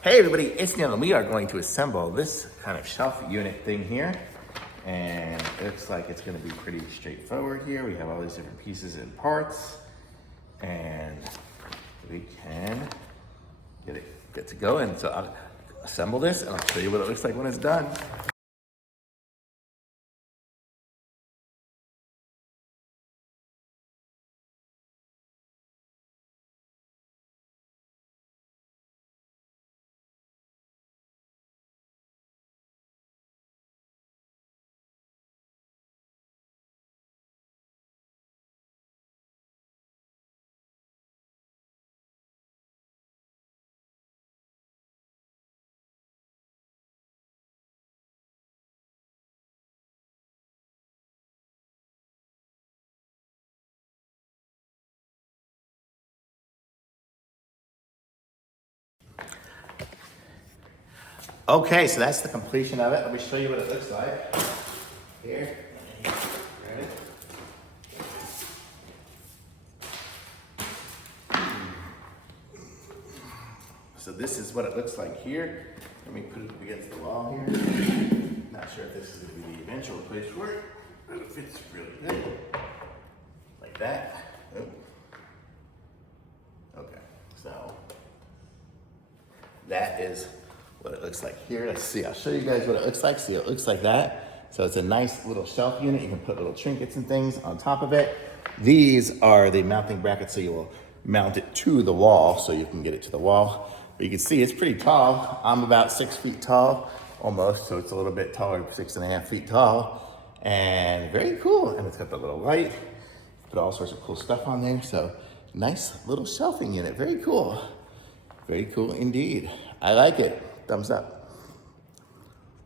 Hey everybody, it's Neil and we are going to assemble this kind of shelf unit thing here. And it looks like it's gonna be pretty straightforward here. We have all these different pieces and parts. And we can get to go. And so I'll assemble this and I'll show you what it looks like when it's done. Okay, so that's the completion of it. Let me show you what it looks like. Here. Ready? So this is what it looks like here. Let me put it up against the wall here. Not sure if this is going to be the eventual place for it, but it fits really good. Like that. Oh. Okay, so that is what it looks like here. Let's see, I'll show you guys what it looks like. See, it looks like that. So it's a nice little shelf unit. You can put little trinkets and things on top of it. These are the mounting brackets, so you will mount it to the wall so you can get it to the wall. But you can see it's pretty tall. I'm about 6 feet tall, almost, so it's a little bit taller, 6.5 feet tall. And very cool, and it's got the little light. Put all sorts of cool stuff on there, so nice little shelving unit, very cool. Very cool indeed. I like it. Thumbs up.